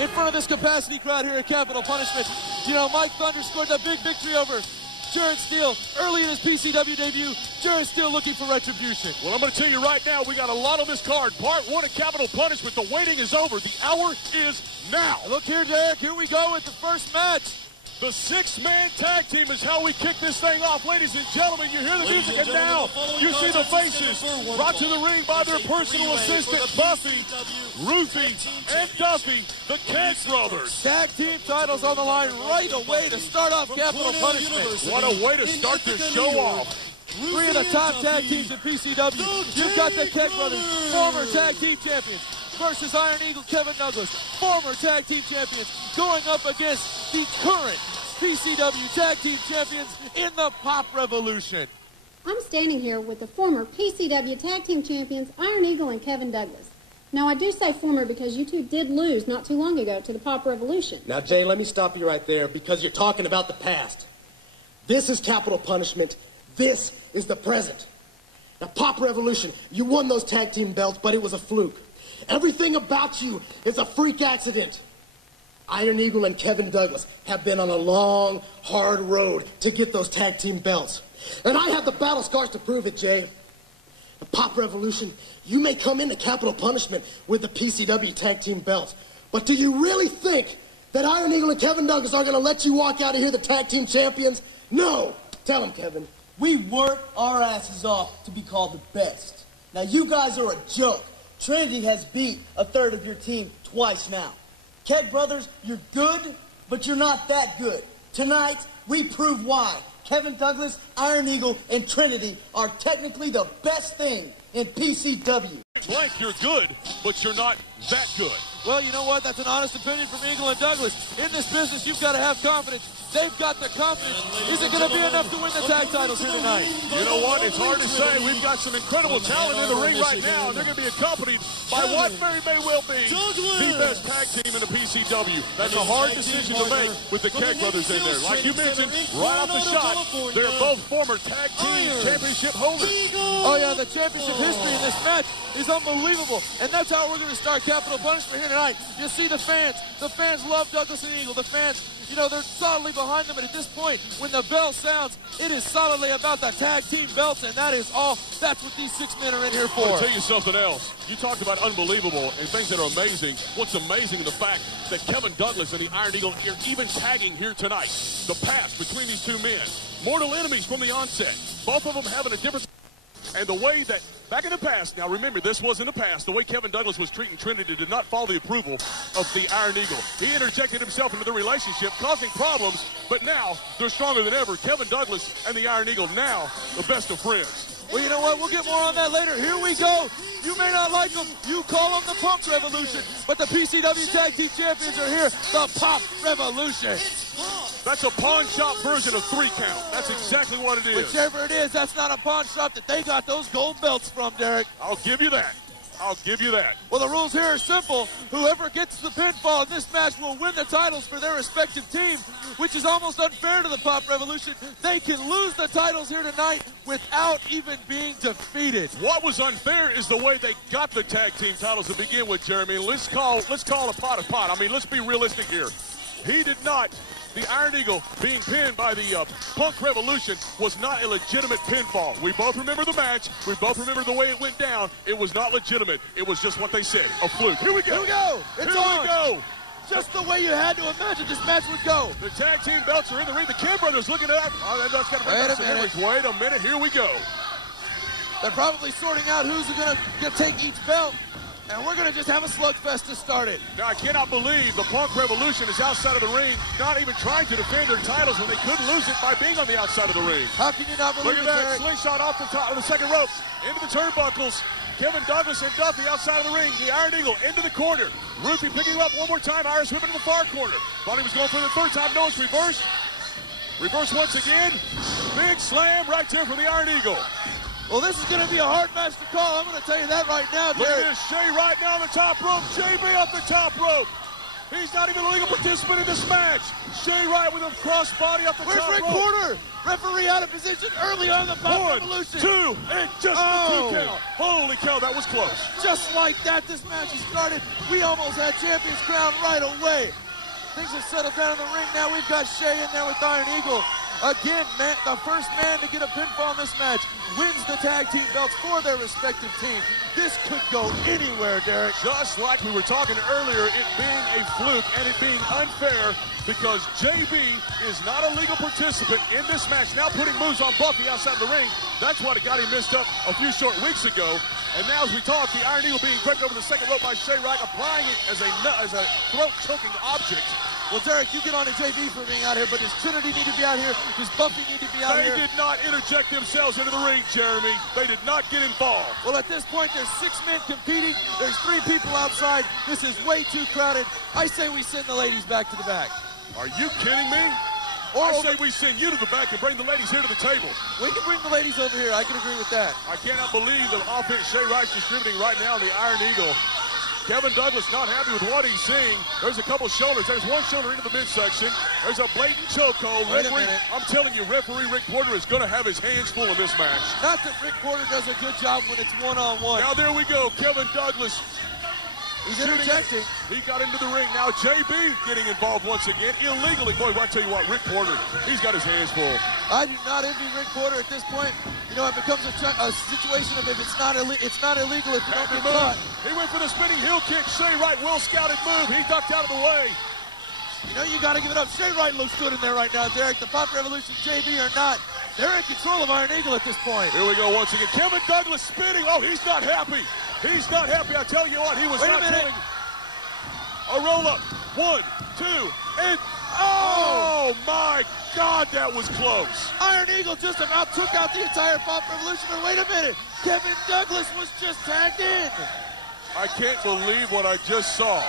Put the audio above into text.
in front of this capacity crowd here at Capital Punishment. You know, Mike Thunder scored the big victory over Jared Steele early in his PCW debut. Jared Steele looking for retribution. Well, I'm going to tell you right now, we got a lot on this card. Part 1 of Capital Punishment. The waiting is over. The hour is now. Look here, Derek. Here we go with the first match. The 6-man tag team is how we kick this thing off. Ladies and gentlemen, you hear the music, and now you see the faces brought to the ring by their personal assistant, Buffy, Ruffy, and Duffy, the KEG brothers. Tag team titles on the line right away to start off Capital Punishment. What a way to start this show off. 3 of the top tag teams in PCW. You've got the KEG brothers, former tag team champions, versus Iron Eagle Kevin Douglas, former tag team champions, going up against the current PCW tag team champions in the Pop Revolution. I'm standing here with the former PCW tag team champions, Iron Eagle and Kevin Douglas. Now, I do say former because you two did lose not too long ago to the Pop Revolution. Now, Jay, let me stop you right there because you're talking about the past. This is Capital Punishment. This is the present. Now, Pop Revolution, you won those tag team belts, but it was a fluke. Everything about you is a freak accident. Iron Eagle and Kevin Douglas have been on a long, hard road to get those tag team belts. And I have the battle scars to prove it, Jay. The Pop Revolution, you may come into Capital Punishment with the PCW tag team belts, but do you really think that Iron Eagle and Kevin Douglas are going to let you walk out of here the tag team champions? No. Tell them, Kevin. We worked our asses off to be called the best. Now, you guys are a joke. Trinity has beat a third of your team twice now. KEG brothers, you're good, but you're not that good. Tonight, we prove why. Kevin Douglas, Iron Eagle, and Trinity are technically the best thing in PCW. Blank, you're good, but you're not that good. Well, you know what? That's an honest opinion from Eagle and Douglas. In this business, you've got to have confidence. They've got the confidence. Is it going to be enough to win the tag titles here tonight? You know what? It's hard to say. We've got some incredible talent in the ring right now, and they're going to be accompanied by what very may well be the best tag team in the PCW. That's a hard decision to make with the KEG brothers in there. Like you mentioned, right off the shot, they're both former tag team championship holders. Oh, yeah, the championship history in this match is unbelievable, and that's how we're going to start Capital Punishment here tonight. You see the fans. The fans love Douglas and Eagle. The fans, you know, they're solidly behind them, and at this point, when the bell sounds, it is solidly about the tag team belts, and that is all. That's what these 6 men are in here for. I'll tell you something else. You talked about unbelievable and things that are amazing. What's amazing is the fact that Kevin Douglas and the Iron Eagle are even tagging here tonight. The past between these 2 men. Mortal enemies from the onset. Both of them having a different... And the way that, back in the past, now remember, this was in the past, the way Kevin Douglas was treating Trinity did not follow the approval of the Iron Eagle. He interjected himself into the relationship, causing problems, but now they're stronger than ever. Kevin Douglas and the Iron Eagle now the best of friends. Well, you know what? We'll get more on that later. Here we go. You may not like them. You call them the Punk Revolution, but the PCW Tag Team Champions are here, the Pop Revolution. That's a pawn shop version of 3 count. That's exactly what it is. Whichever it is, that's not a pawn shop that they got those gold belts from, Derek. I'll give you that. I'll give you that. Well, the rules here are simple. Whoever gets the pinfall in this match will win the titles for their respective team, which is almost unfair to the Pop Revolution. They can lose the titles here tonight without even being defeated. What was unfair is the way they got the tag team titles to begin with, Jeremy. Let's call a pot a pot. I mean, let's be realistic here. He did not. The Iron Eagle being pinned by the Punk Revolution was not a legitimate pinfall. We both remember the match. We both remember the way it went down. It was not legitimate. It was just what they said, a fluke. Here we go. Here we go. It's Here on. we go. Just the way you had to imagine this match would go. The tag team belts are in the ring. The KEG brothers looking at that. Oh, that's got to bring back some memories. Wait a minute. Here we go. They're probably sorting out who's going to take each belt. And we're going to just have a slugfest to start it. Now, I cannot believe the Punk Revolution is outside of the ring, not even trying to defend their titles when they could lose it by being on the outside of the ring. How can you not believe Look at that, Derek? slingshot off the top of the second rope, into the turnbuckles. Kevin Douglas and Duffy outside of the ring. The Iron Eagle into the corner. Ruffy picking him up one more time. Irish whipping to the far corner. Thought he was going for the 3rd time. No, it's reversed. Reverse once again. Big slam right there for the Iron Eagle. Well, this is going to be a hard match to call. I'm going to tell you that right now, Look Derek. at this, Shae right now on the top rope. JB up the top rope. He's not even a legal participant in this match. Shae Wright with a crossbody up the top rope. Where's Rick Porter? Referee out of position early on the Pop Revolution. 1, 2, and just the 2 count. Holy cow, that was close. Just like that, this match has started. We almost had champion's crown right away. Things have settled down in the ring now. We've got Shae in there with Iron Eagle. Again, the first man to get a pinfall in this match wins the tag team belts for their respective team. This could go anywhere, Derek. Just like we were talking earlier, it being a fluke and it being unfair because JB is not a legal participant in this match. Now putting moves on Buffy outside the ring. That's what got him messed up a few short weeks ago. And now as we talk, the Iron Eagle being draped over the second rope by Shae Wright, applying it as a throat-choking object. Well, Derek, you get on to JB for being out here, but does Trinity need to be out here? Does Buffy need to be out here? They did not interject themselves into the ring, Jeremy. They did not get involved. Well, at this point, there's 6 men competing. There's 3 people outside. This is way too crowded. I say we send the ladies back to the back. Are you kidding me? I say we send you to the back and bring the ladies here to the table. We can bring the ladies over here. I can agree with that. I cannot believe the offense Shae Wright's distributing right now, the Iron Eagle. Kevin Douglas not happy with what he's seeing. There's a couple shoulders. There's one shoulder into the midsection. There's a blatant chokehold. I'm telling you, referee Rick Porter is going to have his hands full in this match. Not that Rick Porter does a good job when it's one-on-one. Now there we go. Kevin Douglas. He's interjecting. He got into the ring. Now JB getting involved once again illegally. Boy, I tell you what, Rick Porter, he's got his hands full. I do not envy Rick Porter at this point. You know, it becomes a situation of if it's not illegal if you don't get caught. He went for the spinning heel kick. Shae Wright, well-scouted move. He ducked out of the way. You know, you got to give it up. Shae Wright looks good in there right now, Derek. The Pop Revolution, JB are not. They're in control of Iron Eagle at this point. Here we go once again. Kevin Douglas spinning. Oh, he's not happy. He's not happy. I tell you what, he was Wait not a minute. doing. A roll-up. 1, 2, and oh my God, that was close. Iron Eagle just about took out the entire Pop Revolution, but wait a minute. Kevin Douglas was just tagged in. I can't believe what I just saw.